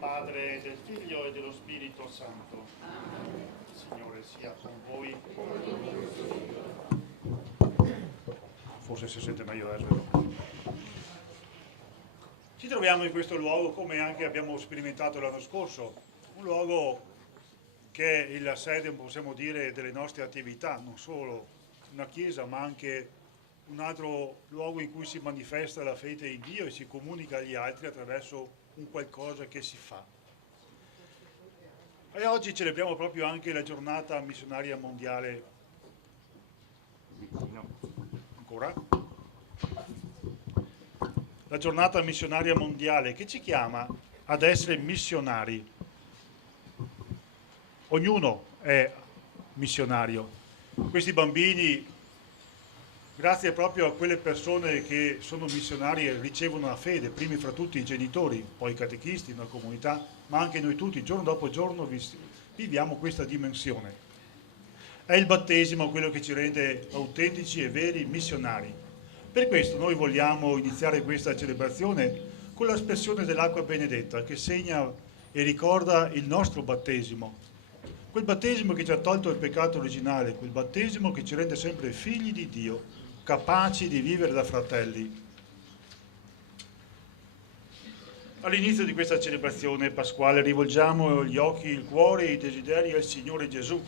Padre, del Figlio e dello Spirito Santo. Il Signore sia con voi. Forse si sente meglio adesso. Ci troviamo in questo luogo, come anche abbiamo sperimentato l'anno scorso, un luogo che è la sede, possiamo dire, delle nostre attività, non solo una chiesa, ma anche un altro luogo in cui si manifesta la fede in Dio e si comunica agli altri attraverso un qualcosa che si fa. E oggi celebriamo proprio anche la giornata missionaria mondiale. Ancora? La giornata missionaria mondiale che ci chiama ad essere missionari. Ognuno è missionario. Questi bambini, grazie proprio a quelle persone che sono missionarie, ricevono la fede, primi fra tutti i genitori, poi i catechisti, una comunità, ma anche noi tutti, giorno dopo giorno viviamo questa dimensione. È il battesimo quello che ci rende autentici e veri missionari. Per questo noi vogliamo iniziare questa celebrazione con l'espressione dell'acqua benedetta che segna e ricorda il nostro battesimo. Quel battesimo che ci ha tolto il peccato originale, quel battesimo che ci rende sempre figli di Dio, capaci di vivere da fratelli. All'inizio di questa celebrazione pasquale rivolgiamo gli occhi, il cuore e i desideri al Signore Gesù.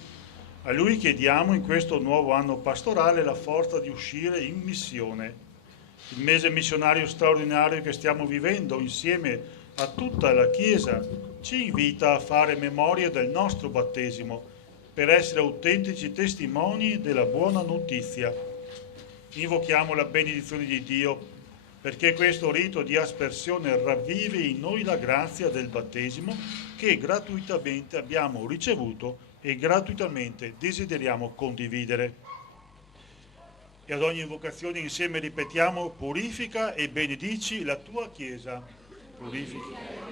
A Lui chiediamo in questo nuovo anno pastorale la forza di uscire in missione. Il mese missionario straordinario che stiamo vivendo insieme a tutta la Chiesa ci invita a fare memoria del nostro battesimo per essere autentici testimoni della buona notizia. Invochiamo la benedizione di Dio perché questo rito di aspersione ravvivi in noi la grazia del battesimo che gratuitamente abbiamo ricevuto e gratuitamente desideriamo condividere. E ad ogni invocazione insieme ripetiamo: purifica e benedici la tua Chiesa. Purifica.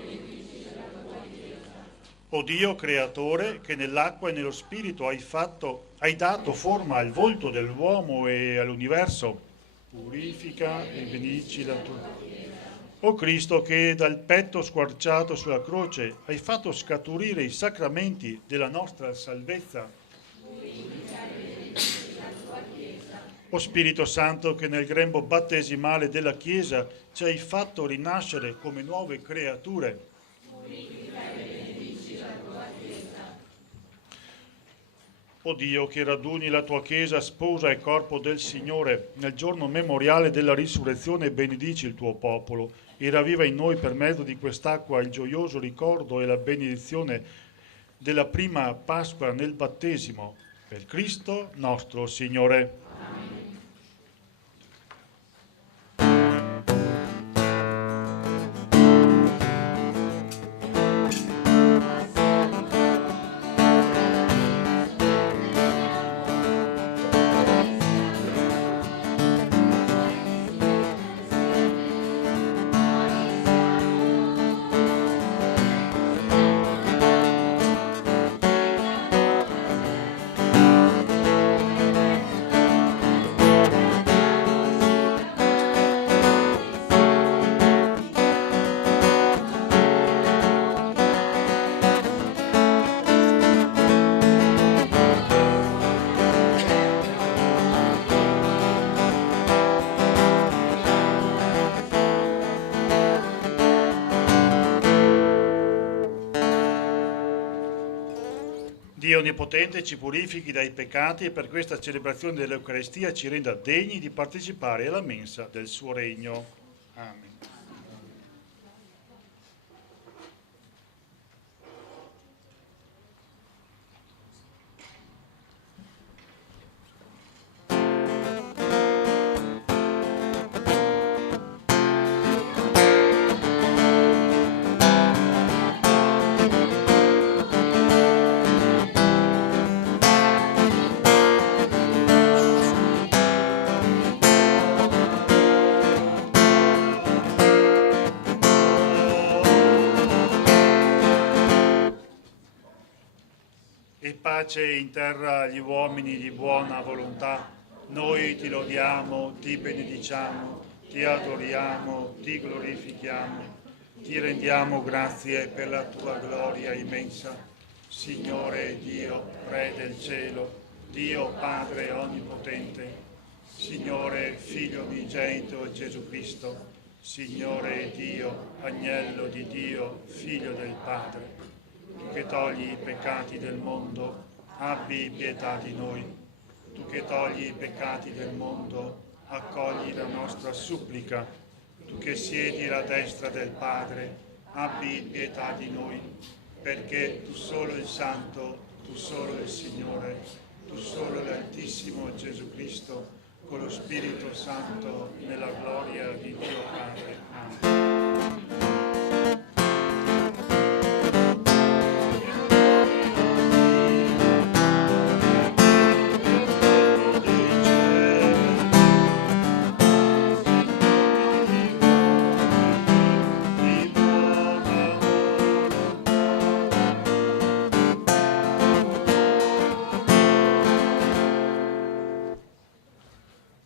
O Dio creatore, che nell'acqua e nello spirito hai dato forma al volto dell'uomo e all'universo, purifica e benedici la tua Chiesa. O Cristo, che dal petto squarciato sulla croce hai fatto scaturire i sacramenti della nostra salvezza, o Spirito Santo, che nel grembo battesimale della Chiesa ci hai fatto rinascere come nuove creature, o Dio, che raduni la tua Chiesa sposa e corpo del Signore nel giorno memoriale della risurrezione, benedici il tuo popolo e ravviva in noi per mezzo di quest'acqua il gioioso ricordo e la benedizione della prima Pasqua nel battesimo, per Cristo nostro Signore. Dio Onnipotente ci purifichi dai peccati e per questa celebrazione dell'Eucaristia ci renda degni di partecipare alla mensa del suo regno. Amen. Pace in terra agli uomini di buona volontà, noi ti lodiamo, ti benediciamo, ti adoriamo, ti glorifichiamo. Ti rendiamo grazie per la tua gloria immensa, Signore Dio, Re del cielo, Dio Padre onnipotente, Signore Figlio unigenito Gesù Cristo, Signore Dio, Agnello di Dio, Figlio del Padre, tu che togli i peccati del mondo, abbi pietà di noi. Tu che togli i peccati del mondo, accogli la nostra supplica. Tu che siedi alla destra del Padre, abbi pietà di noi, perché tu solo il Santo, tu solo il Signore, tu solo l'Altissimo Gesù Cristo, con lo Spirito Santo, nella gloria di Dio Padre. Amen.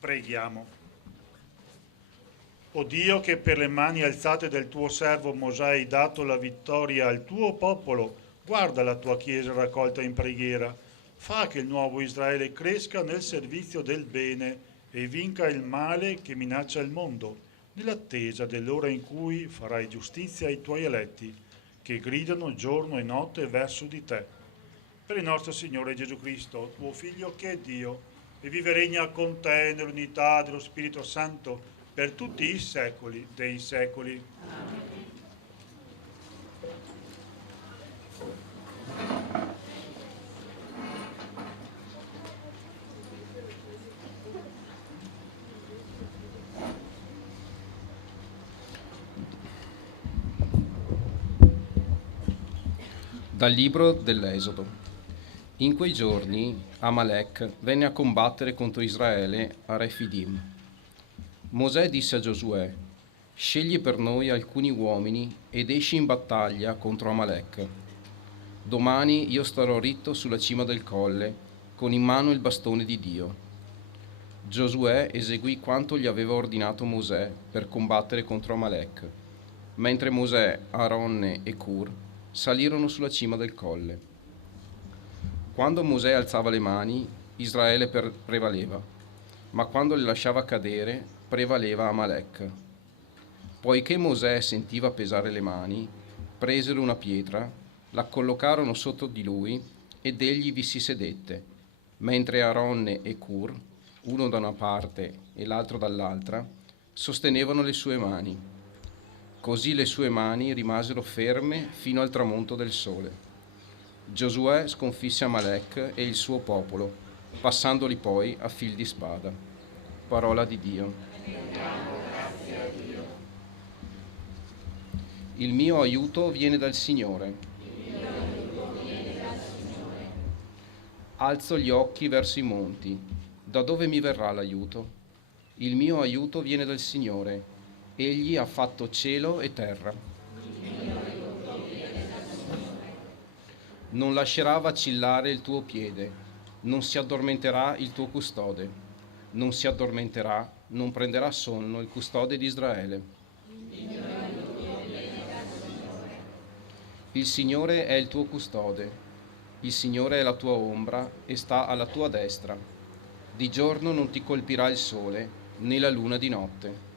Preghiamo. O Dio, che per le mani alzate del tuo servo Mosè hai dato la vittoria al tuo popolo, guarda la tua Chiesa raccolta in preghiera, fa che il nuovo Israele cresca nel servizio del bene e vinca il male che minaccia il mondo, nell'attesa dell'ora in cui farai giustizia ai tuoi eletti, che gridano giorno e notte verso di te. Per il nostro Signore Gesù Cristo, tuo Figlio che è Dio, e vive e regna con te nell'unità dello Spirito Santo per tutti i secoli dei secoli. Dal libro dell'Esodo. In quei giorni Amalek venne a combattere contro Israele a Refidim. Mosè disse a Giosuè: scegli per noi alcuni uomini ed esci in battaglia contro Amalek. Domani io starò ritto sulla cima del colle, con in mano il bastone di Dio. Giosuè eseguì quanto gli aveva ordinato Mosè per combattere contro Amalek, mentre Mosè, Aronne e Cur salirono sulla cima del colle. Quando Mosè alzava le mani, Israele prevaleva, ma quando le lasciava cadere, prevaleva Amalek. Poiché Mosè sentiva pesare le mani, presero una pietra, la collocarono sotto di lui ed egli vi si sedette, mentre Aronne e Cur, uno da una parte e l'altro dall'altra, sostenevano le sue mani. Così le sue mani rimasero ferme fino al tramonto del sole. Giosuè sconfisse Amalek e il suo popolo, passandoli poi a fil di spada. Parola di Dio. Il mio aiuto viene dal Signore. Alzo gli occhi verso i monti. Da dove mi verrà l'aiuto? Il mio aiuto viene dal Signore. Egli ha fatto cielo e terra. Non lascerà vacillare il tuo piede, non si addormenterà il tuo custode, non si addormenterà, non prenderà sonno il custode di Israele. Il Signore è il tuo custode, il Signore è la tua ombra e sta alla tua destra. Di giorno non ti colpirà il sole, né la luna di notte.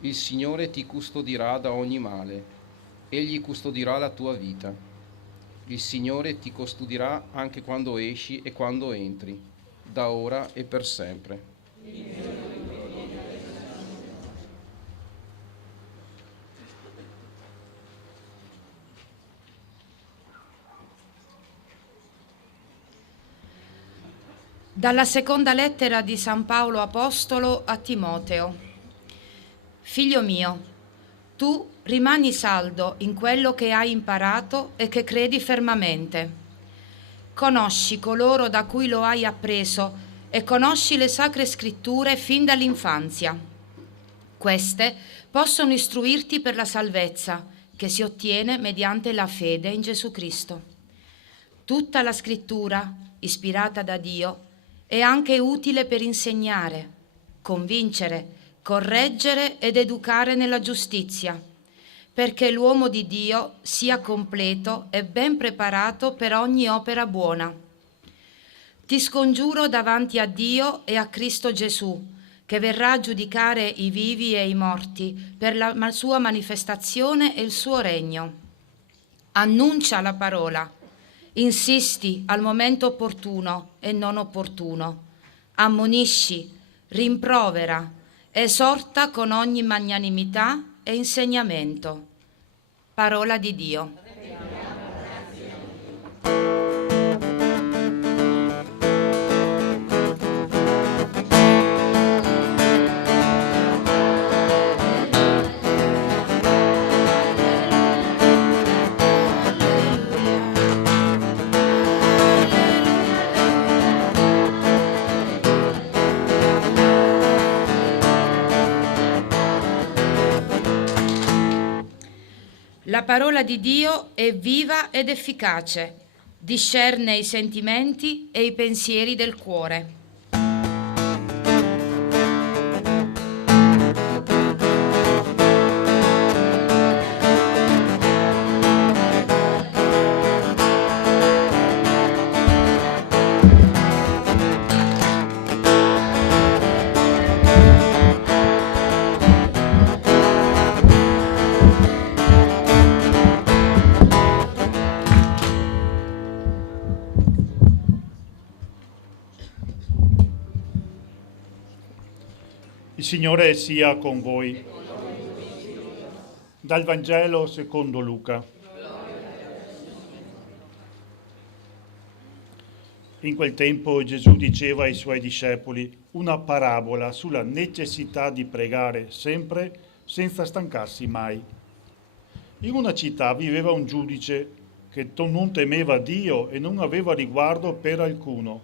Il Signore ti custodirà da ogni male. Egli custodirà la tua vita. Il Signore ti custodirà anche quando esci e quando entri, da ora e per sempre. Dalla seconda lettera di San Paolo Apostolo a Timoteo. Figlio mio, tu rimani saldo in quello che hai imparato e che credi fermamente. Conosci coloro da cui lo hai appreso e conosci le sacre scritture fin dall'infanzia. Queste possono istruirti per la salvezza che si ottiene mediante la fede in Gesù Cristo. Tutta la scrittura, ispirata da Dio, è anche utile per insegnare, convincere, correggere ed educare nella giustizia, perché l'uomo di Dio sia completo e ben preparato per ogni opera buona. Ti scongiuro davanti a Dio e a Cristo Gesù, che verrà a giudicare i vivi e i morti per la sua manifestazione e il suo regno. Annuncia la parola, insisti al momento opportuno e non opportuno, ammonisci, rimprovera, esorta con ogni magnanimità e insegnamento. Parola di Dio. La parola di Dio è viva ed efficace, discerne i sentimenti e i pensieri del cuore. Il Signore sia con voi. Dal Vangelo secondo Luca. In quel tempo Gesù diceva ai suoi discepoli una parabola sulla necessità di pregare sempre senza stancarsi mai. In una città viveva un giudice che non temeva Dio e non aveva riguardo per alcuno.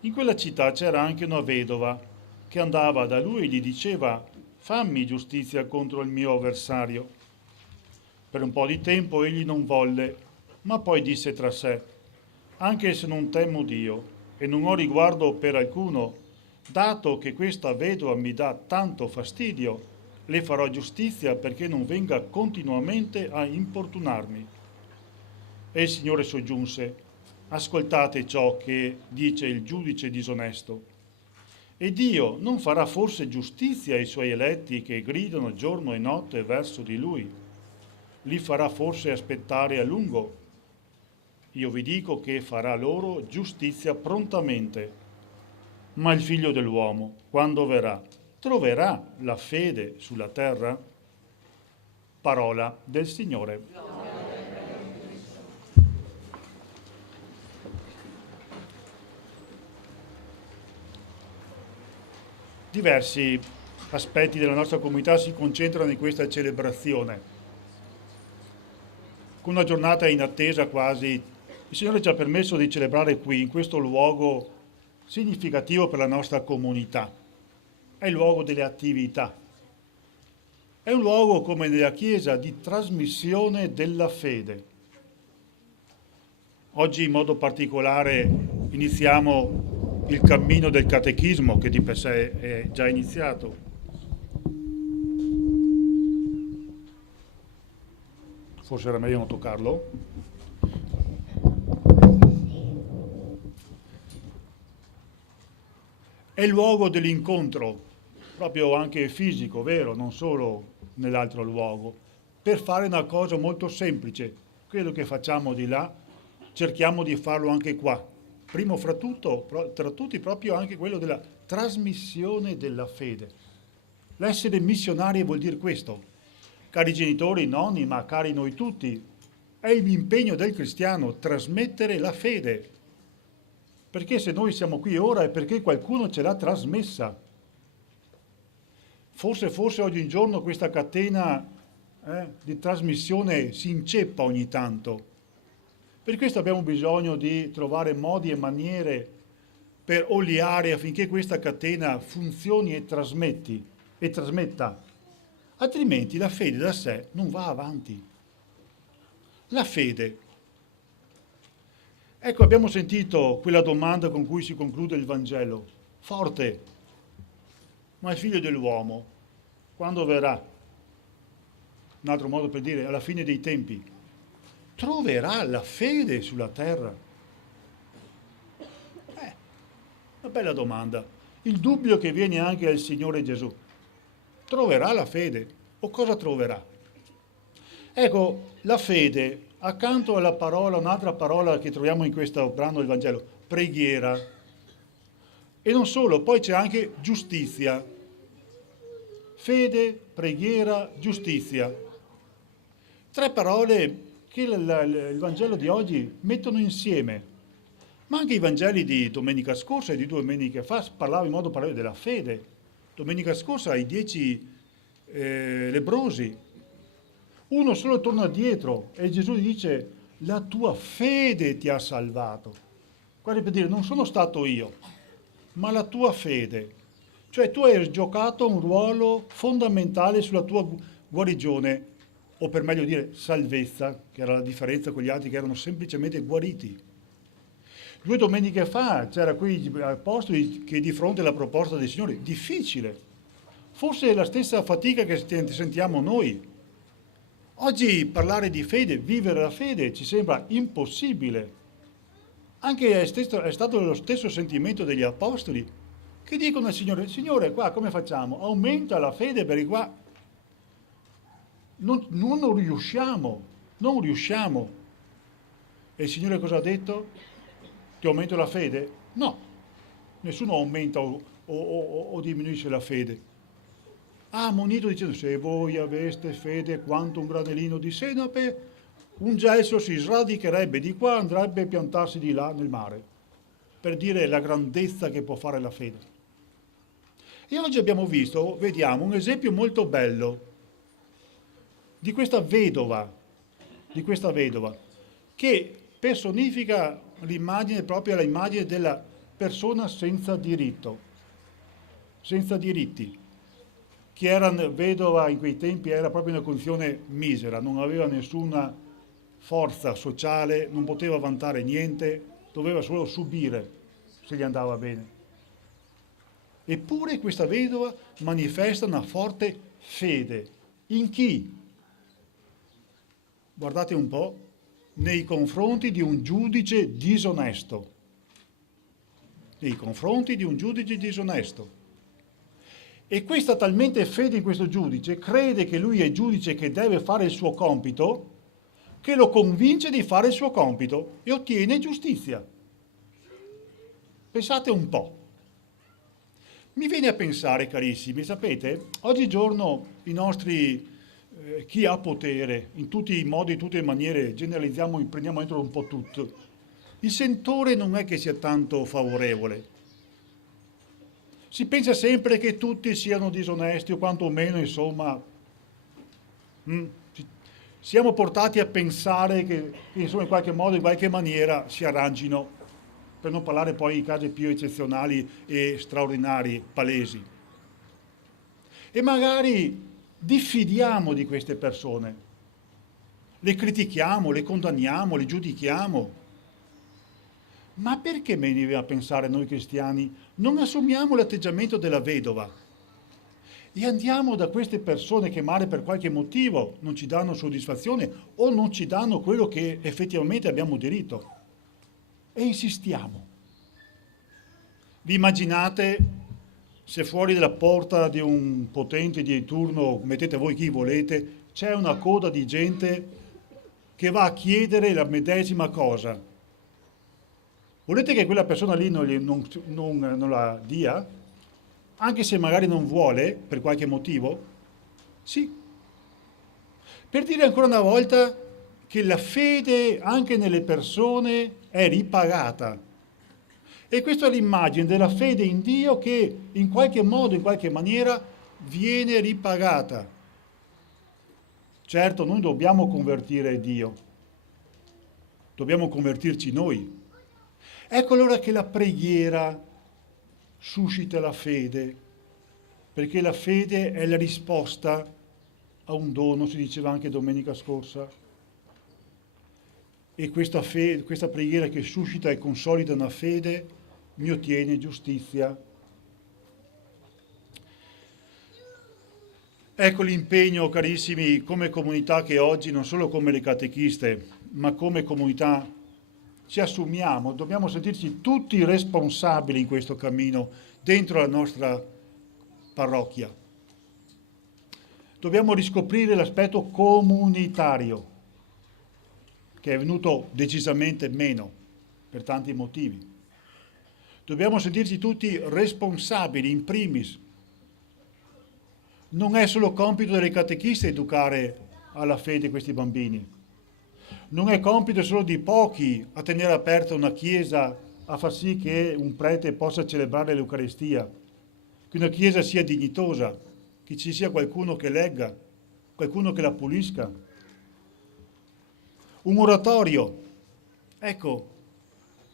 In quella città c'era anche una vedova che andava da lui e gli diceva: fammi giustizia contro il mio avversario. Per un po' di tempo egli non volle, ma poi disse tra sé: anche se non temo Dio e non ho riguardo per alcuno, dato che questa vedova mi dà tanto fastidio, le farò giustizia perché non venga continuamente a importunarmi. E il Signore soggiunse: ascoltate ciò che dice il giudice disonesto. E Dio non farà forse giustizia ai suoi eletti che gridano giorno e notte verso di Lui? Li farà forse aspettare a lungo? Io vi dico che farà loro giustizia prontamente. Ma il Figlio dell'uomo, quando verrà, troverà la fede sulla terra? Parola del Signore. Diversi aspetti della nostra comunità si concentrano in questa celebrazione. Con una giornata in attesa quasi, il Signore ci ha permesso di celebrare qui, in questo luogo significativo per la nostra comunità. È il luogo delle attività. È un luogo, come nella Chiesa, di trasmissione della fede. Oggi in modo particolare iniziamo il cammino del catechismo, che di per sé è già iniziato. Forse era meglio non toccarlo. È il luogo dell'incontro, proprio anche fisico, vero? Non solo nell'altro luogo, per fare una cosa molto semplice. Quello che facciamo di là, cerchiamo di farlo anche qua. Primo fra tutti proprio anche quello della trasmissione della fede. L'essere missionari vuol dire questo. Cari genitori, nonni, ma cari noi tutti, è l'impegno del cristiano trasmettere la fede. Perché se noi siamo qui ora è perché qualcuno ce l'ha trasmessa. Forse oggigiorno questa catena di trasmissione si inceppa ogni tanto. Per questo abbiamo bisogno di trovare modi e maniere per oliare affinché questa catena funzioni e trasmetta. Altrimenti la fede da sé non va avanti. La fede. Ecco, abbiamo sentito quella domanda con cui si conclude il Vangelo. Forte. ma il figlio dell'uomo, quando verrà, un altro modo per dire, alla fine dei tempi, troverà la fede sulla terra? Una bella domanda. Il dubbio che viene anche al Signore Gesù. Troverà la fede? O cosa troverà? Ecco, la fede, accanto alla parola, un'altra parola che troviamo in questo brano del Vangelo, preghiera. E non solo, poi c'è anche giustizia. Fede, preghiera, giustizia. Tre parole che il Vangelo di oggi mettono insieme. Ma anche i Vangeli di domenica scorsa e di 2 domeniche fa parlavano in modo particolare della fede. Domenica scorsa ai 10 lebbrosi, uno solo torna dietro e Gesù gli dice: la tua fede ti ha salvato. Quasi per dire, non sono stato io, ma la tua fede. Cioè tu hai giocato un ruolo fondamentale sulla tua guarigione, o per meglio dire salvezza, che era la differenza con gli altri che erano semplicemente guariti. 2 domeniche fa c'era quei apostoli che di fronte alla proposta del Signore, difficile, forse è la stessa fatica che sentiamo noi. Oggi parlare di fede, vivere la fede, ci sembra impossibile. Anche è stato lo stesso sentimento degli apostoli che dicono al Signore: Signore, qua come facciamo? Aumenta la fede, perché qua non riusciamo. E il Signore cosa ha detto? Ti aumento la fede? No, nessuno aumenta o diminuisce la fede. Ha ammonito dicendo: se voi aveste fede quanto un granellino di senape, un gesso si sradicherebbe di qua, andrebbe a piantarsi di là nel mare, per dire la grandezza che può fare la fede. E oggi vediamo un esempio molto bello di questa vedova, che personifica proprio l'immagine della persona senza diritto, senza diritti, che era vedova in quei tempi, era proprio in una condizione misera, non aveva nessuna forza sociale, non poteva vantare niente, doveva solo subire se gli andava bene. Eppure questa vedova manifesta una forte fede. In chi? Guardate un po', nei confronti di un giudice disonesto. Nei confronti di un giudice disonesto. E questa talmente fede in questo giudice, crede che lui è giudice che deve fare il suo compito, che lo convince di fare il suo compito e ottiene giustizia. Pensate un po'. Mi viene a pensare, carissimi, sapete, oggigiorno i nostri chi ha potere, in tutti i modi, in tutte le maniere, generalizziamo, prendiamo dentro un po' tutto. Il sentore non è che sia tanto favorevole. Si pensa sempre che tutti siano disonesti o quantomeno, insomma, siamo portati a pensare che insomma, in qualche modo, in qualche maniera si arrangino, per non parlare poi di casi più eccezionali e straordinari, palesi. E magari diffidiamo di queste persone, le critichiamo, le condanniamo, le giudichiamo. Ma perché me ne viene a pensare noi cristiani non assumiamo l'atteggiamento della vedova e andiamo da queste persone che magari per qualche motivo non ci danno soddisfazione o non ci danno quello che effettivamente abbiamo diritto e insistiamo. Vi immaginate se fuori dalla porta di un potente di turno, mettete voi chi volete, c'è una coda di gente che va a chiedere la medesima cosa. Volete che quella persona lì non la dia? Anche se magari non vuole, per qualche motivo? Sì. Per dire ancora una volta che la fede anche nelle persone è ripagata. E questa è l'immagine della fede in Dio che in qualche modo, in qualche maniera, viene ripagata. Certo, noi dobbiamo convertire Dio, dobbiamo convertirci noi. Ecco allora che la preghiera suscita la fede, perché la fede è la risposta a un dono, si diceva anche domenica scorsa. E questa preghiera che suscita e consolida una fede mi ottiene giustizia. Ecco l'impegno, carissimi, come comunità che oggi, non solo come le catechiste, ma come comunità ci assumiamo, dobbiamo sentirci tutti responsabili in questo cammino dentro la nostra parrocchia. Dobbiamo riscoprire l'aspetto comunitario, che è venuto decisamente meno per tanti motivi. Dobbiamo sentirci tutti responsabili, in primis. Non è solo compito delle catechiste educare alla fede questi bambini. Non è compito solo di pochi a tenere aperta una chiesa, a far sì che un prete possa celebrare l'Eucaristia, che una chiesa sia dignitosa, che ci sia qualcuno che legga, qualcuno che la pulisca. Un oratorio. Ecco,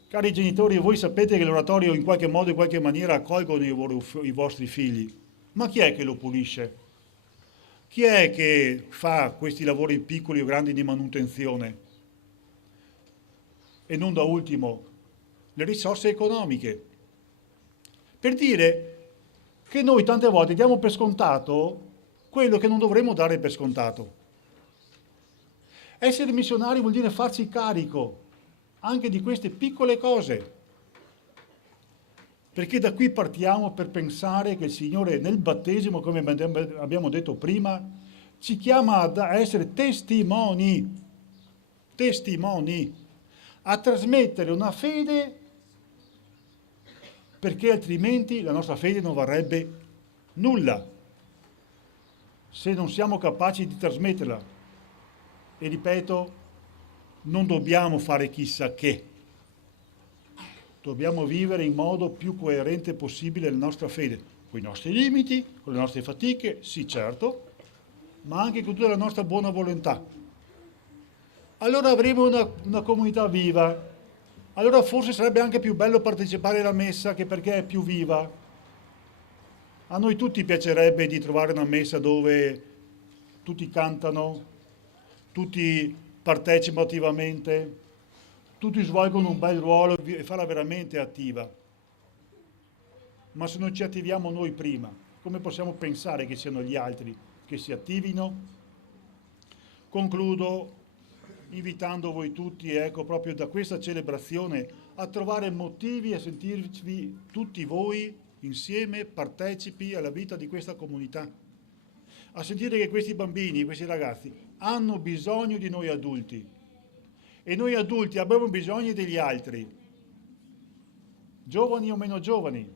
cari genitori, voi sapete che l'oratorio in qualche modo, in qualche maniera accolgono i vostri figli. Ma chi è che lo pulisce? Chi è che fa questi lavori piccoli o grandi di manutenzione? E non da ultimo, le risorse economiche. Per dire che noi tante volte diamo per scontato quello che non dovremmo dare per scontato. Essere missionari vuol dire farsi carico anche di queste piccole cose, perché da qui partiamo per pensare che il Signore nel battesimo, come abbiamo detto prima, ci chiama a essere testimoni, a trasmettere una fede, perché altrimenti la nostra fede non varrebbe nulla se non siamo capaci di trasmetterla. E ripeto, non dobbiamo fare chissà che, dobbiamo vivere in modo più coerente possibile la nostra fede, con i nostri limiti, con le nostre fatiche, sì certo, ma anche con tutta la nostra buona volontà. Allora avremo una comunità viva, allora forse sarebbe anche più bello partecipare alla messa, che perché è più viva. A noi tutti piacerebbe di trovare una messa dove tutti cantano, tutti partecipano attivamente, tutti svolgono un bel ruolo e farla veramente attiva. Ma se non ci attiviamo noi prima, come possiamo pensare che siano gli altri che si attivino? Concludo invitando voi tutti, ecco, proprio da questa celebrazione, a trovare motivi a sentirvi tutti voi insieme partecipi alla vita di questa comunità, a sentire che questi bambini, questi ragazzi hanno bisogno di noi adulti e noi adulti abbiamo bisogno degli altri, giovani o meno giovani.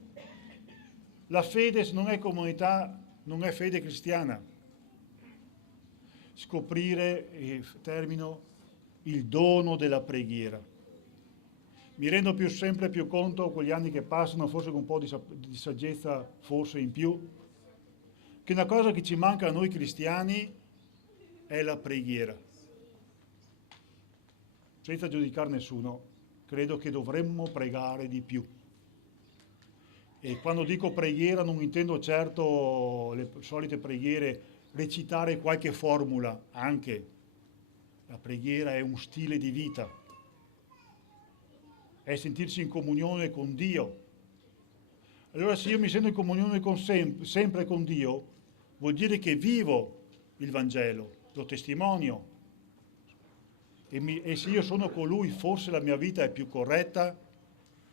La fede, se non è comunità, non è fede cristiana. Scoprire, e termino, il dono della preghiera. Mi rendo sempre più conto, con gli anni che passano, forse con un po' di saggezza forse in più, che una cosa che ci manca a noi cristiani è la preghiera. Senza giudicare nessuno, credo che dovremmo pregare di più. E quando dico preghiera non intendo certo le solite preghiere, recitare qualche formula, anche. La preghiera è un stile di vita, è sentirsi in comunione con Dio. Allora se io mi sento in comunione sempre con Dio, vuol dire che vivo il Vangelo, lo testimonio. E se io sono con Lui, forse la mia vita è più corretta,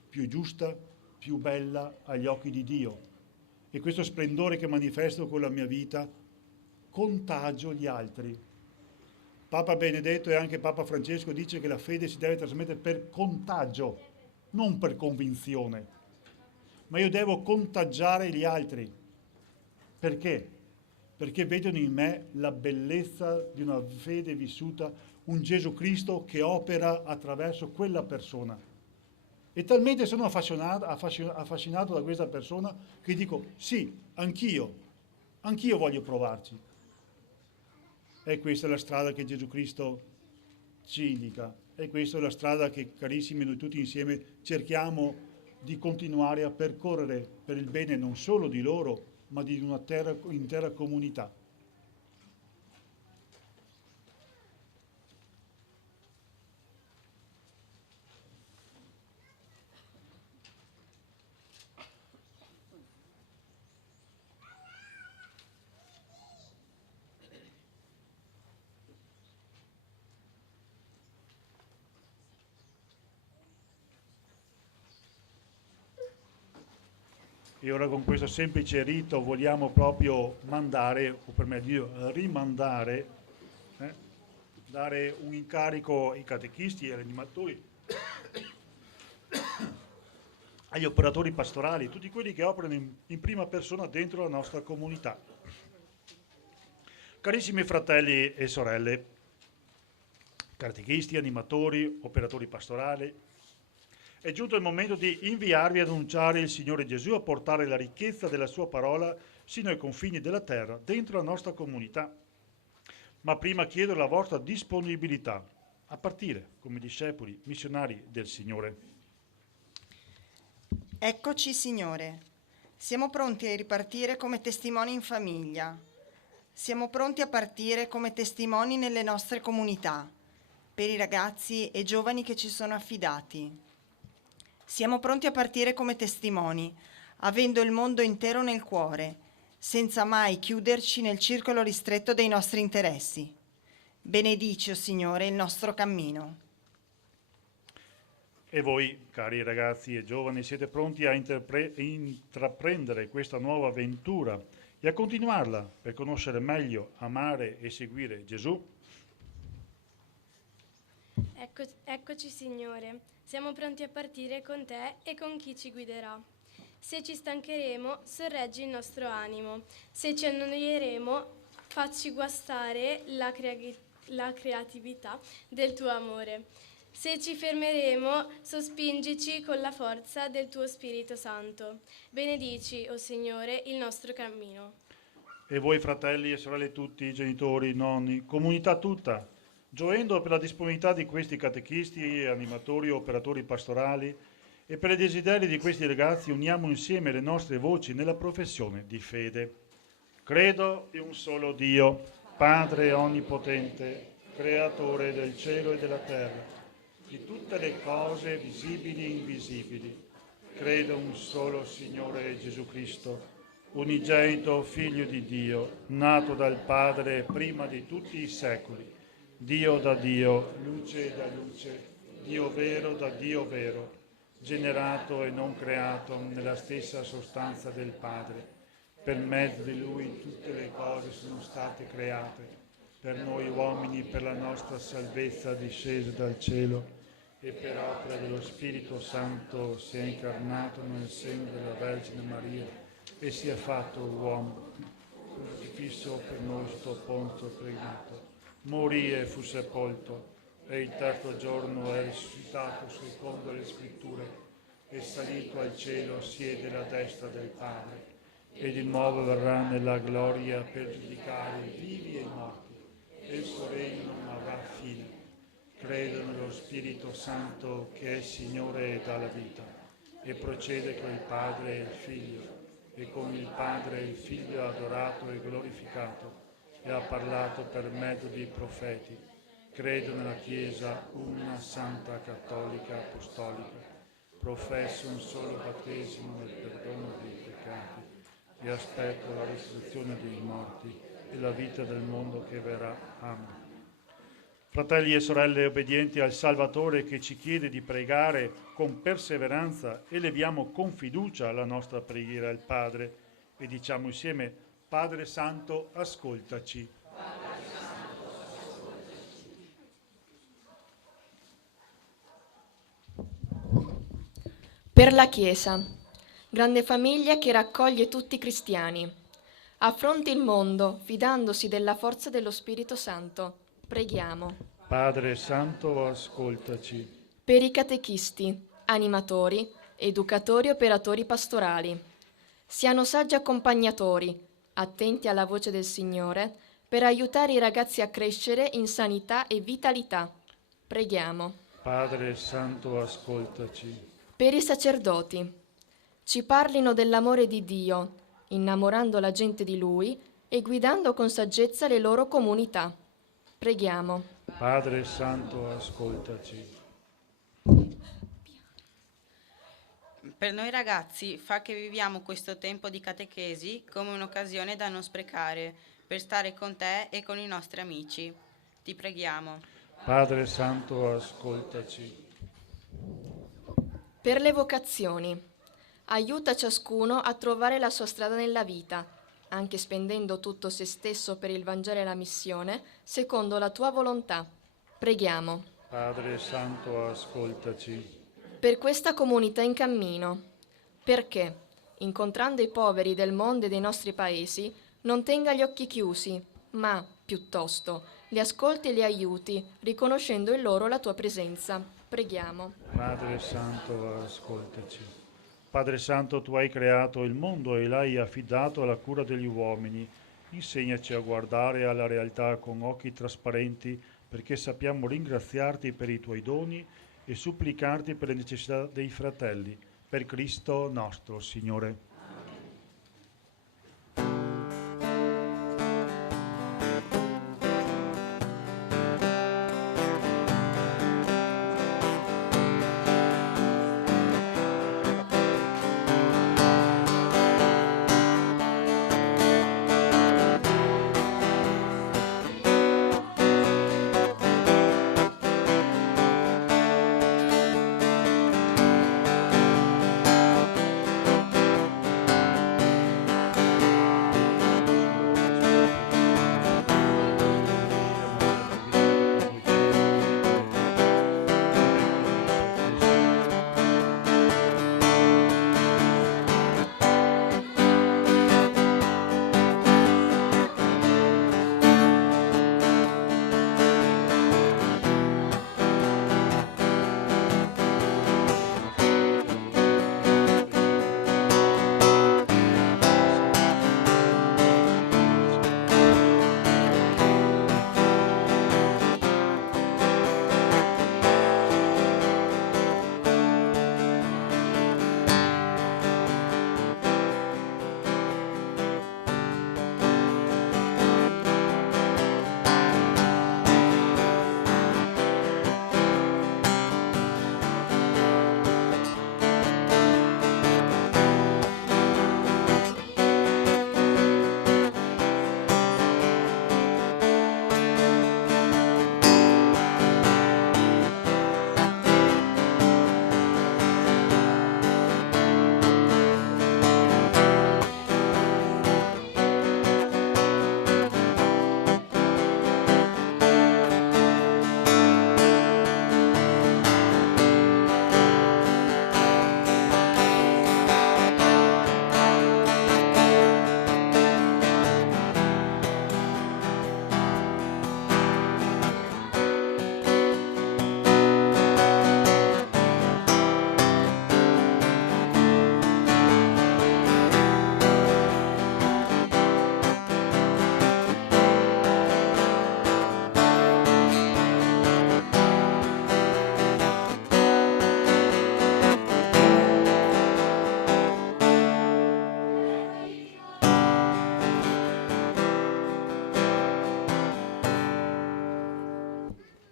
più giusta, più bella agli occhi di Dio. E questo splendore che manifesto con la mia vita, contagio gli altri. Papa Benedetto e anche Papa Francesco dice che la fede si deve trasmettere per contagio, non per convinzione. Ma io devo contagiare gli altri. Perché? Perché vedono in me la bellezza di una fede vissuta, un Gesù Cristo che opera attraverso quella persona. E talmente sono affascinato da questa persona che dico, sì, anch'io voglio provarci. E questa è la strada che Gesù Cristo ci indica, e questa è la strada che, carissimi, noi tutti insieme cerchiamo di continuare a percorrere per il bene non solo di loro, ma di una intera comunità. E ora con questo semplice rito vogliamo proprio mandare, o per meglio dire rimandare, dare un incarico ai catechisti e agli animatori, agli operatori pastorali, tutti quelli che operano in prima persona dentro la nostra comunità. Carissimi fratelli e sorelle, catechisti, animatori, operatori pastorali, è giunto il momento di inviarvi ad annunciare il Signore Gesù, a portare la ricchezza della sua parola sino ai confini della terra, dentro la nostra comunità. Ma prima chiedo la vostra disponibilità, a partire come discepoli missionari del Signore. Eccoci, Signore. Siamo pronti a ripartire come testimoni in famiglia. Siamo pronti a partire come testimoni nelle nostre comunità, per i ragazzi e giovani che ci sono affidati. Siamo pronti a partire come testimoni, avendo il mondo intero nel cuore, senza mai chiuderci nel circolo ristretto dei nostri interessi. Benedici, o Signore, il nostro cammino. E voi, cari ragazzi e giovani, siete pronti a intraprendere questa nuova avventura e a continuarla per conoscere meglio, amare e seguire Gesù? Eccoci, Signore. Siamo pronti a partire con te e con chi ci guiderà. Se ci stancheremo, sorreggi il nostro animo. Se ci annoieremo, facci guastare la creatività del tuo amore. Se ci fermeremo, sospingici con la forza del tuo Spirito Santo. Benedici, o Signore, il nostro cammino. E voi, fratelli e sorelle tutti, genitori, nonni, comunità tutta, gioendo per la disponibilità di questi catechisti, animatori, operatori pastorali e per i desideri di questi ragazzi, uniamo insieme le nostre voci nella professione di fede. Credo in un solo Dio, Padre onnipotente, creatore del cielo e della terra, di tutte le cose visibili e invisibili. Credo in un solo Signore Gesù Cristo, unigenito Figlio di Dio, nato dal Padre prima di tutti i secoli, Dio da Dio, luce da luce, Dio vero da Dio vero, generato e non creato nella stessa sostanza del Padre. Per mezzo di Lui tutte le cose sono state create, per noi uomini, per la nostra salvezza discese dal cielo, e per opera dello Spirito Santo si è incarnato nel seno della Vergine Maria e si è fatto uomo, crocifisso per noi sotto Ponzio Pilato, morì e fu sepolto, e il terzo giorno è risuscitato secondo le Scritture, e salito al cielo siede alla destra del Padre, e di nuovo verrà nella gloria per giudicare i vivi e i morti, e il suo regno non avrà fine. Credo nello Spirito Santo che è Signore e dà la vita, e procede con il Padre e il Figlio, e con il Padre e il Figlio ha adorato e glorificato, e ha parlato per mezzo dei profeti. Credo nella Chiesa, una santa, cattolica, apostolica. Professo un solo battesimo nel perdono dei peccati e aspetto la risurrezione dei morti e la vita del mondo che verrà. Amen. Fratelli e sorelle obbedienti al Salvatore che ci chiede di pregare con perseveranza, eleviamo con fiducia la nostra preghiera al Padre e diciamo insieme: Padre Santo, ascoltaci. Per la Chiesa, grande famiglia che raccoglie tutti i cristiani, affronti il mondo fidandosi della forza dello Spirito Santo. Preghiamo. Padre Santo, ascoltaci. Per i catechisti, animatori, educatori e operatori pastorali, siano saggi accompagnatori, attenti alla voce del Signore, per aiutare i ragazzi a crescere in sanità e vitalità. Preghiamo. Padre Santo, ascoltaci. Per i sacerdoti, ci parlino dell'amore di Dio, innamorando la gente di Lui e guidando con saggezza le loro comunità. Preghiamo. Padre Santo, ascoltaci. Per noi ragazzi, fa che viviamo questo tempo di catechesi come un'occasione da non sprecare, per stare con te e con i nostri amici. Ti preghiamo. Padre Santo, ascoltaci. Per le vocazioni, Aiuta ciascuno a trovare la sua strada nella vita, anche spendendo tutto se stesso per il Vangelo e la missione, secondo la tua volontà. Preghiamo. Padre Santo, ascoltaci. Per questa comunità in cammino, perché, incontrando i poveri del mondo e dei nostri paesi, non tenga gli occhi chiusi, ma, piuttosto, li ascolti e li aiuti, riconoscendo in loro la tua presenza. Preghiamo. Padre Santo, ascoltaci. Padre Santo, tu hai creato il mondo e l'hai affidato alla cura degli uomini. Insegnaci a guardare alla realtà con occhi trasparenti, perché sappiamo ringraziarti per i tuoi doni e supplicarti per le necessità dei fratelli. Per Cristo nostro Signore.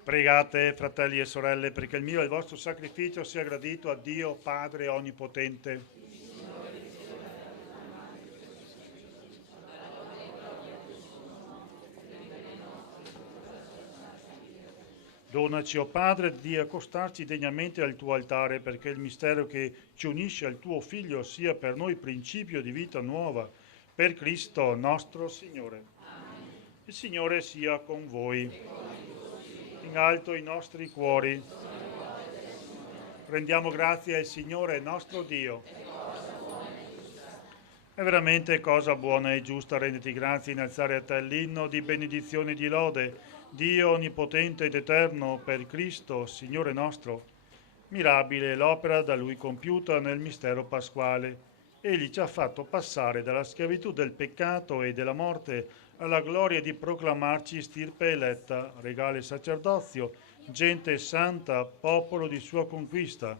Pregate, fratelli e sorelle, perché il mio e il vostro sacrificio sia gradito a Dio Padre Onnipotente. Donaci, o Padre, di accostarci degnamente al tuo altare, perché il mistero che ci unisce al tuo Figlio sia per noi principio di vita nuova, per Cristo nostro Signore. Amen. Il Signore sia con voi. In alto i nostri cuori. Rendiamo grazie al Signore nostro Dio. È veramente cosa buona e giusta renderti grazie, innalzare a te l'inno di benedizione e di lode, Dio onnipotente ed eterno, per Cristo, Signore nostro. Mirabile è l'opera da Lui compiuta nel mistero pasquale. Egli ci ha fatto passare dalla schiavitù del peccato e della morte alla gloria di proclamarci stirpe eletta, regale sacerdozio, gente santa, popolo di sua conquista,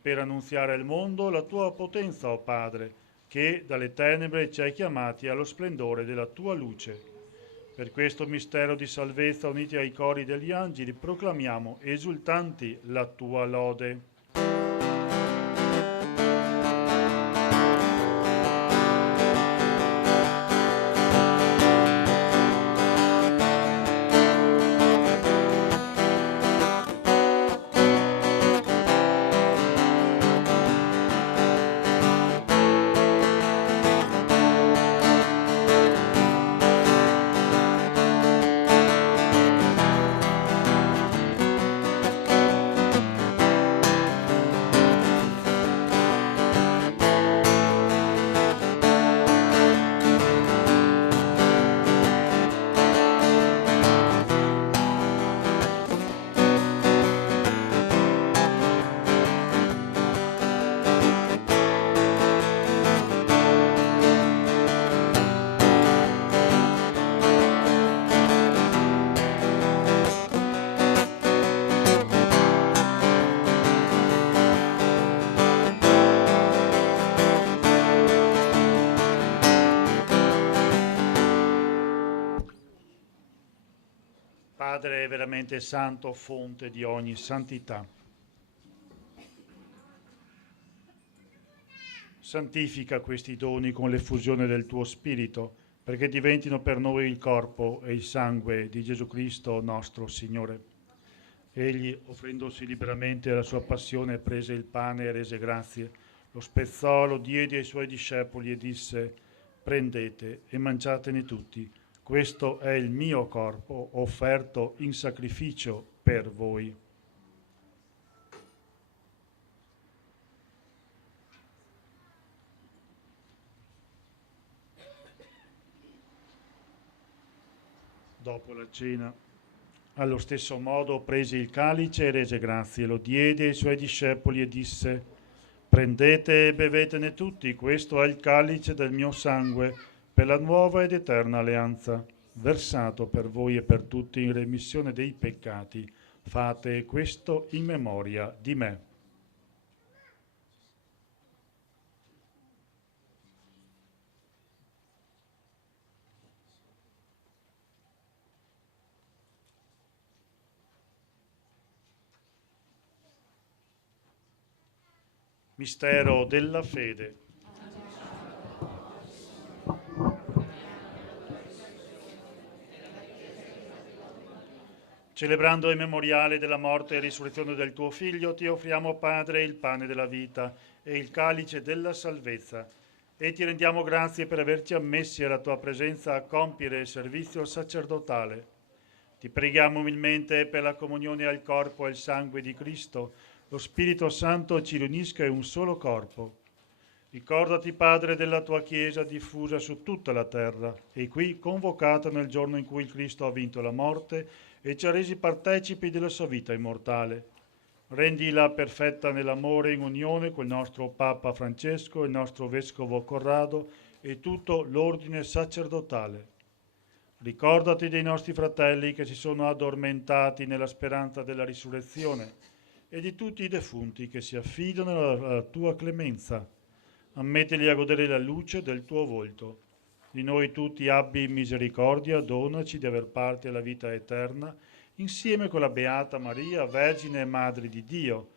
per annunziare al mondo la tua potenza, o Padre, che dalle tenebre ci hai chiamati allo splendore della tua luce. Per questo mistero di salvezza, uniti ai cori degli angeli, proclamiamo esultanti la tua lode. Padre veramente santo, fonte di ogni santità. Santifica questi doni con l'effusione del tuo Spirito, perché diventino per noi il corpo e il sangue di Gesù Cristo nostro Signore. Egli, offrendosi liberamente alla sua passione, prese il pane e rese grazie, lo spezzò, lo diede ai suoi discepoli e disse: prendete e mangiatene tutti, questo è il mio corpo offerto in sacrificio per voi. Dopo la cena, allo stesso modo prese il calice e rese grazie, lo diede ai suoi discepoli e disse: prendete e bevetene tutti, questo è il calice del mio sangue per la nuova ed eterna alleanza, versato per voi e per tutti in remissione dei peccati. Fate questo in memoria di me. Mistero della fede. Celebrando il memoriale della morte e risurrezione del tuo Figlio, ti offriamo, Padre, il pane della vita e il calice della salvezza, e ti rendiamo grazie per averci ammessi alla tua presenza a compiere il servizio sacerdotale. Ti preghiamo umilmente per la comunione al corpo e al sangue di Cristo. Lo Spirito Santo ci riunisca in un solo corpo. Ricordati, Padre, della tua Chiesa diffusa su tutta la terra e qui convocata nel giorno in cui il Cristo ha vinto la morte e ci ha resi partecipi della sua vita immortale. Rendila perfetta nell'amore in unione col nostro Papa Francesco, il nostro Vescovo Corrado e tutto l'ordine sacerdotale. Ricordati dei nostri fratelli che si sono addormentati nella speranza della risurrezione e di tutti i defunti che si affidano alla tua clemenza. Ammettili a godere la luce del tuo volto. Di noi tutti abbi misericordia, donaci di aver parte alla vita eterna, insieme con la Beata Maria, Vergine e Madre di Dio,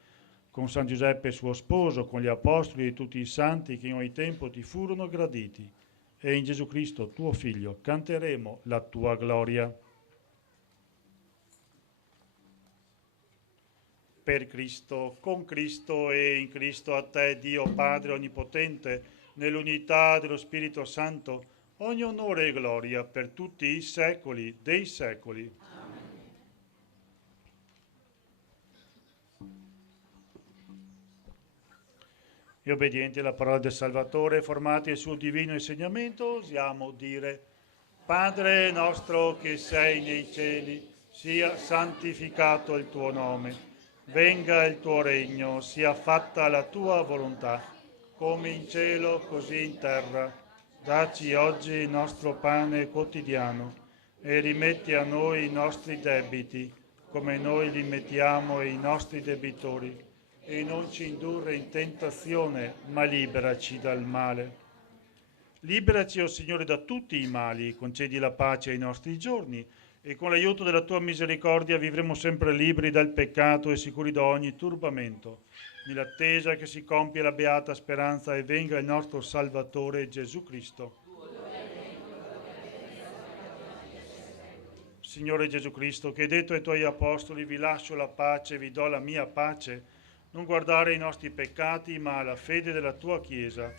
con San Giuseppe suo sposo, con gli Apostoli e tutti i santi che in ogni tempo ti furono graditi. E in Gesù Cristo, tuo Figlio, canteremo la tua gloria. Per Cristo, con Cristo e in Cristo, a te, Dio Padre Onnipotente, nell'unità dello Spirito Santo, ogni onore e gloria per tutti i secoli dei secoli. E obbedienti alla parola del Salvatore, formati al suo divino insegnamento, osiamo dire: Padre nostro che sei nei cieli, sia santificato il tuo nome. Venga il tuo regno, sia fatta la tua volontà, come in cielo così in terra. Dacci oggi il nostro pane quotidiano e rimetti a noi i nostri debiti, come noi li mettiamo ai nostri debitori, e non ci indurre in tentazione, ma liberaci dal male. Liberaci, o Signore, da tutti i mali, concedi la pace ai nostri giorni, e con l'aiuto della tua misericordia vivremo sempre liberi dal peccato e sicuri da ogni turbamento, nell'attesa che si compia la beata speranza e venga il nostro Salvatore Gesù Cristo. Signore Gesù Cristo, che hai detto ai tuoi apostoli: vi lascio la pace, vi do la mia pace, non guardare i nostri peccati, ma la fede della tua Chiesa,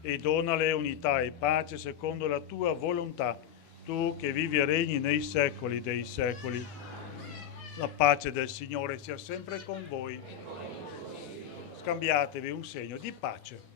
e donale unità e pace secondo la tua volontà, tu che vivi e regni nei secoli dei secoli. La pace del Signore sia sempre con voi. Scambiatevi un segno di pace.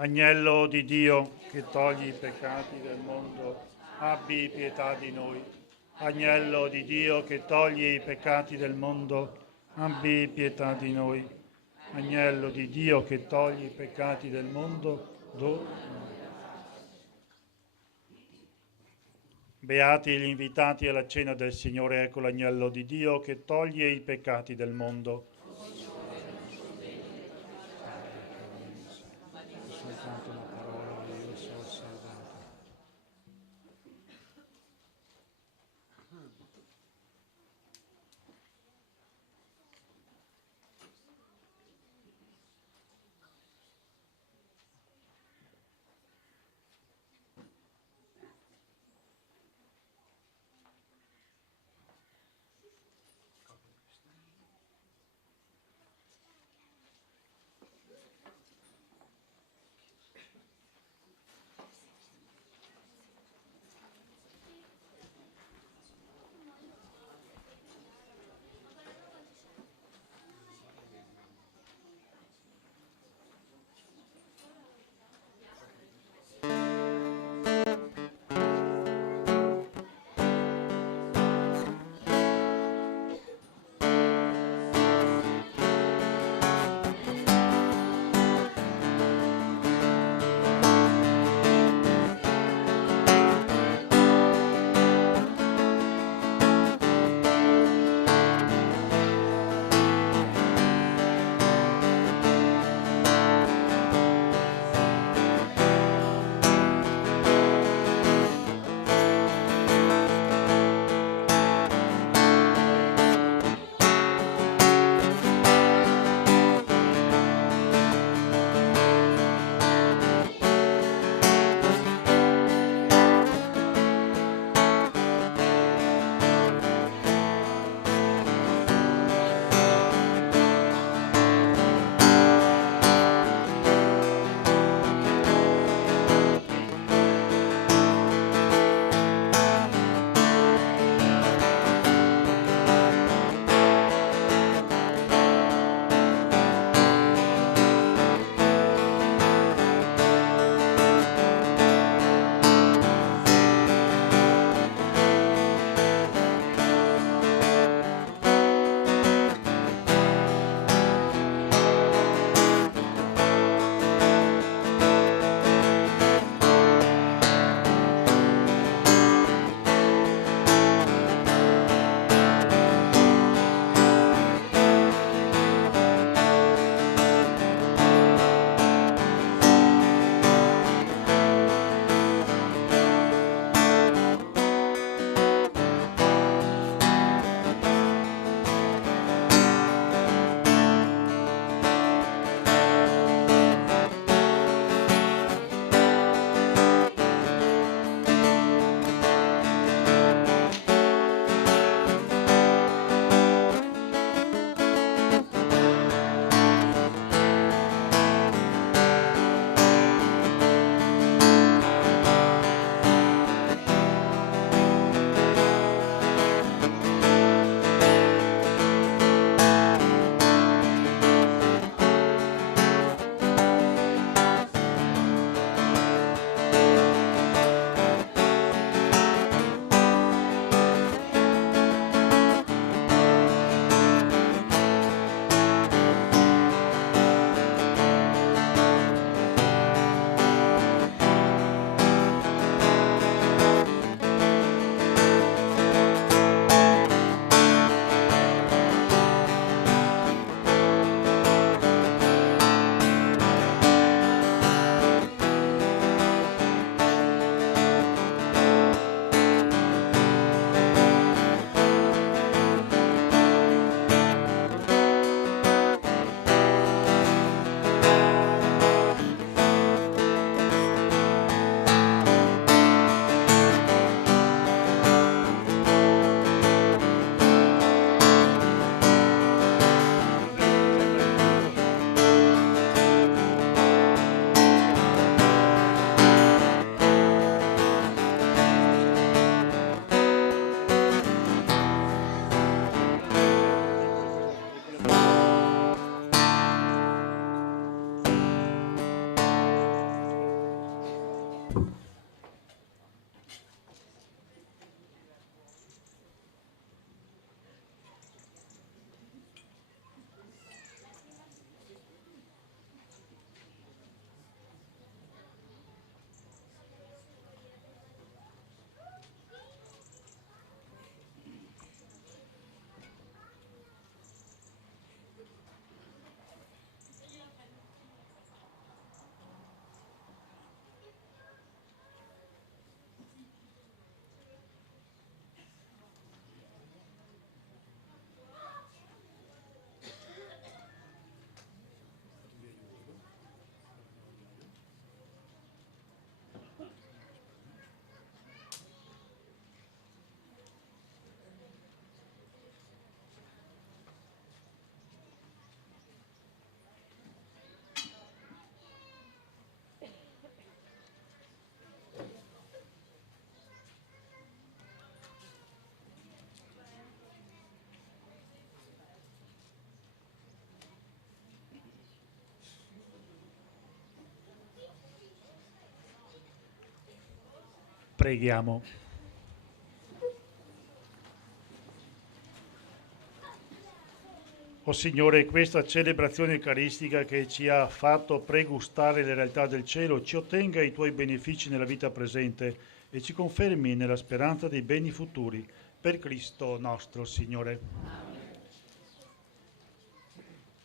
Agnello di Dio che togli i peccati del mondo, abbi pietà di noi. Agnello di Dio che togli i peccati del mondo, abbi pietà di noi. Agnello di Dio che togli i peccati del mondo, Beati gli invitati alla cena del Signore, ecco l'agnello di Dio che toglie i peccati del mondo. Soltanto una parola io sono salvato. Preghiamo. O Signore, questa celebrazione eucaristica che ci ha fatto pregustare le realtà del cielo ci ottenga i tuoi benefici nella vita presente e ci confermi nella speranza dei beni futuri. Per Cristo nostro Signore.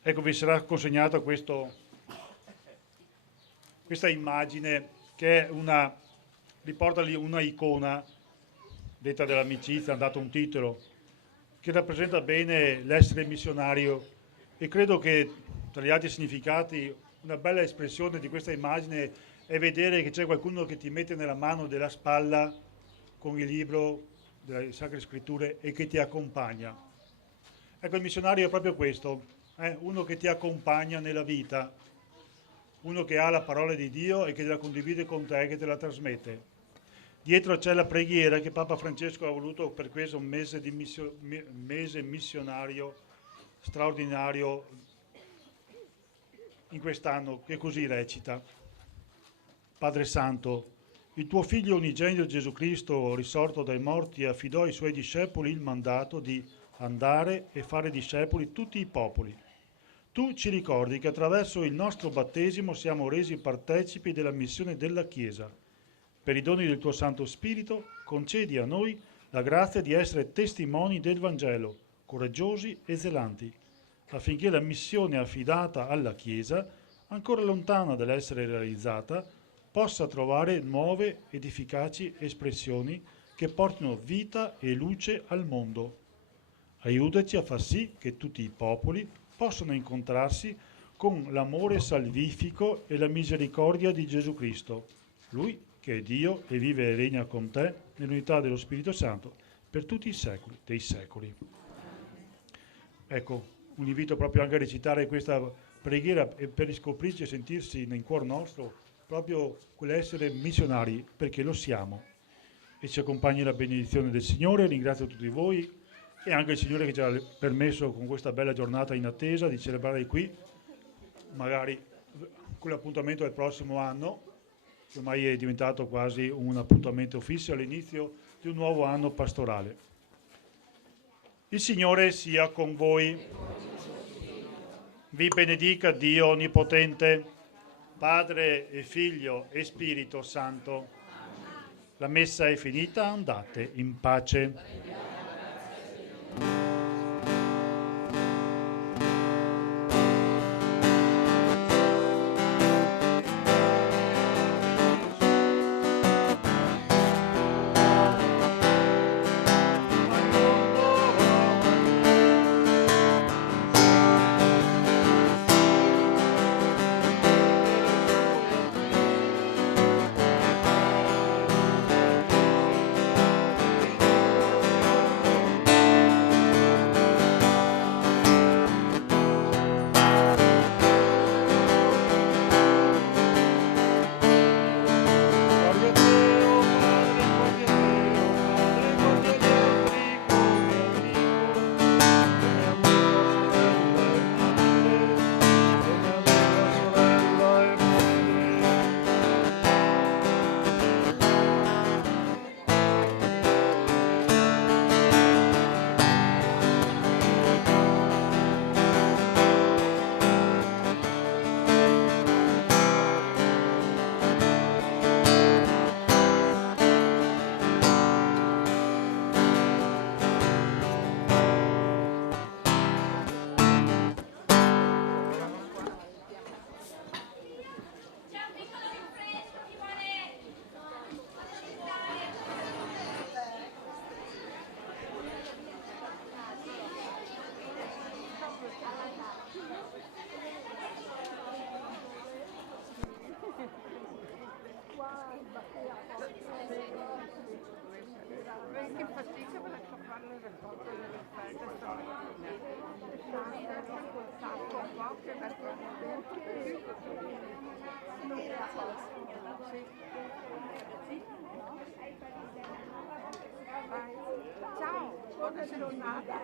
Ecco, vi sarà consegnata questa immagine che è riporta lì una icona detta dell'amicizia, ha dato un titolo, che rappresenta bene l'essere missionario, e credo che tra gli altri significati una bella espressione di questa immagine è vedere che c'è qualcuno che ti mette nella mano della spalla con il libro delle Sacre Scritture e che ti accompagna. Ecco, il missionario è proprio questo, uno che ti accompagna nella vita, uno che ha la parola di Dio e che la condivide con te, che te la trasmette. Dietro c'è la preghiera che Papa Francesco ha voluto per questo mese missionario straordinario in quest'anno, che così recita: Padre Santo, il tuo Figlio unigenito Gesù Cristo, risorto dai morti, affidò ai suoi discepoli il mandato di andare e fare discepoli tutti i popoli. Tu ci ricordi che attraverso il nostro battesimo siamo resi partecipi della missione della Chiesa. Per i doni del tuo Santo Spirito, concedi a noi la grazia di essere testimoni del Vangelo, coraggiosi e zelanti, affinché la missione affidata alla Chiesa, ancora lontana dall'essere realizzata, possa trovare nuove ed efficaci espressioni che portino vita e luce al mondo. Aiutaci a far sì che tutti i popoli possano incontrarsi con l'amore salvifico e la misericordia di Gesù Cristo, Lui che è Dio e vive e regna con te nell'unità dello Spirito Santo per tutti i secoli dei secoli. Ecco, un invito proprio anche a recitare questa preghiera e per riscoprirci e sentirsi nel cuore nostro proprio quell'essere missionari, perché lo siamo. E ci accompagni la benedizione del Signore. Ringrazio tutti voi e anche il Signore che ci ha permesso con questa bella giornata in attesa di celebrare qui, magari quell'appuntamento del prossimo anno, che ormai è diventato quasi un appuntamento fisso all'inizio di un nuovo anno pastorale. Il Signore sia con voi. Vi benedica Dio Onnipotente, Padre e Figlio e Spirito Santo. La messa è finita, andate in pace. Che fatica per farlo del poco delle feste stamattina. Col sacco poche perché ciao, buona giornata.